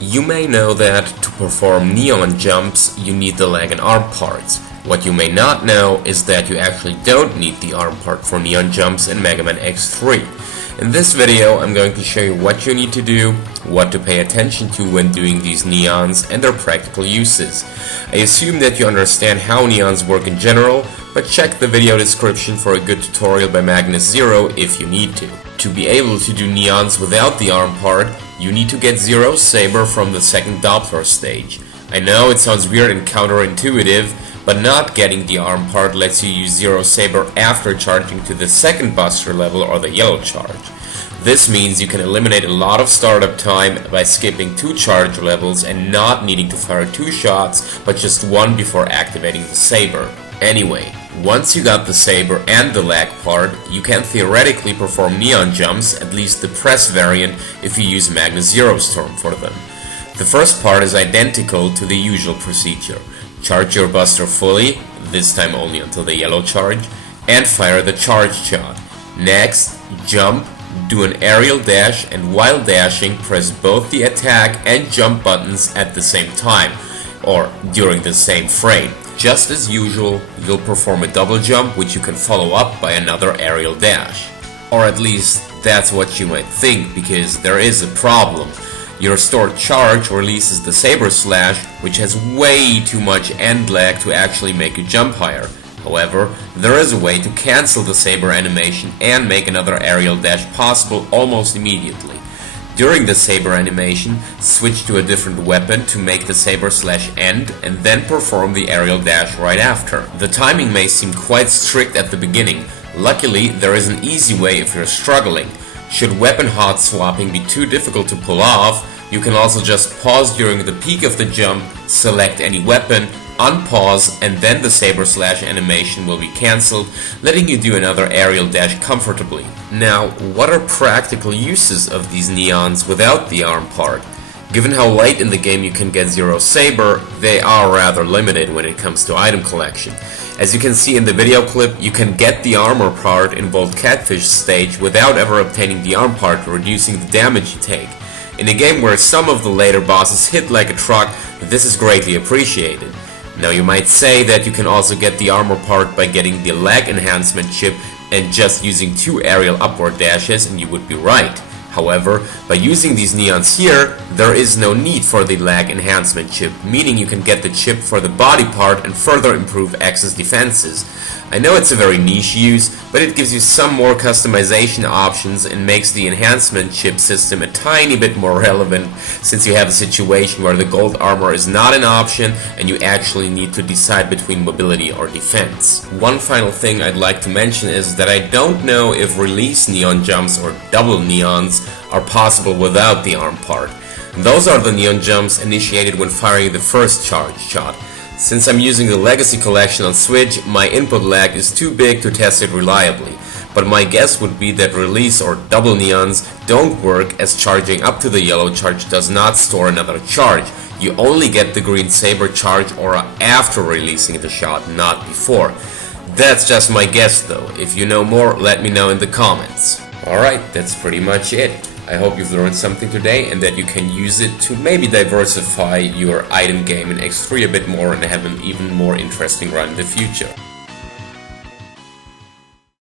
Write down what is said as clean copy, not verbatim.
You may know that to perform neon jumps, you need the leg and arm parts. What you may not know is that you actually don't need the arm part for neon jumps in Mega Man X3. In this video, I'm going to show you what you need to do, what to pay attention to when doing these neons, and their practical uses. I assume that you understand how neons work in general, but check the video description for a good tutorial by Magnus Zero if you need to. To be able to do neons without the arm part, you need to get Zero Saber from the second Doppler stage. I know it sounds weird and counterintuitive, but not getting the arm part lets you use Zero Saber after charging to the second Buster level or the yellow charge. This means you can eliminate a lot of startup time by skipping 2 charge levels and not needing to fire 2 shots, but just 1 before activating the Saber. Anyway, once you got the Saber and the lag part, you can theoretically perform neon jumps, at least the press variant, if you use Magnus Zero Storm for them. The first part is identical to the usual procedure. Charge your Buster fully, this time only until the yellow charge, and fire the charge shot. Next, jump, do an aerial dash, and while dashing, press both the attack and jump buttons at the same time, or during the same frame. Just as usual, you'll perform a double jump, which you can follow up by another aerial dash. Or at least, that's what you might think, because there is a problem. Your stored charge releases the Saber Slash, which has way too much end lag to actually make you jump higher. However, there is a way to cancel the Saber animation and make another aerial dash possible almost immediately. During the Saber animation, switch to a different weapon to make the Saber Slash end, and then perform the aerial dash right after. The timing may seem quite strict at the beginning. Luckily, there is an easy way if you're struggling. Should weapon hot swapping be too difficult to pull off, you can also just pause during the peak of the jump, select any weapon, unpause, and then the Saber Slash animation will be cancelled, letting you do another aerial dash comfortably. Now, what are practical uses of these neons without the arm part? Given how late in the game you can get Zero Saber, they are rather limited when it comes to item collection. As you can see in the video clip, you can get the armor part in Volt Catfish stage without ever obtaining the arm part, reducing the damage you take. In a game where some of the later bosses hit like a truck, this is greatly appreciated. Now you might say that you can also get the armor part by getting the lag enhancement chip and just using 2 aerial upward dashes, and you would be right. However, by using these neons here, there is no need for the lag enhancement chip, meaning you can get the chip for the body part and further improve X's defenses. I know it's a very niche use, but it gives you some more customization options and makes the enhancement chip system a tiny bit more relevant, since you have a situation where the gold armor is not an option and you actually need to decide between mobility or defense. One final thing I'd like to mention is that I don't know if release neon jumps or double neons are possible without the arm part. Those are the neon jumps initiated when firing the first charge shot. Since I'm using the Legacy Collection on Switch, my input lag is too big to test it reliably, but my guess would be that release or double neons don't work, as charging up to the yellow charge does not store another charge. You only get the green Saber charge aura after releasing the shot, not before. That's just my guess though. If you know more, let me know in the comments. Alright, that's pretty much it. I hope you've learned something today and that you can use it to maybe diversify your item game in X3 a bit more and have an even more interesting run in the future.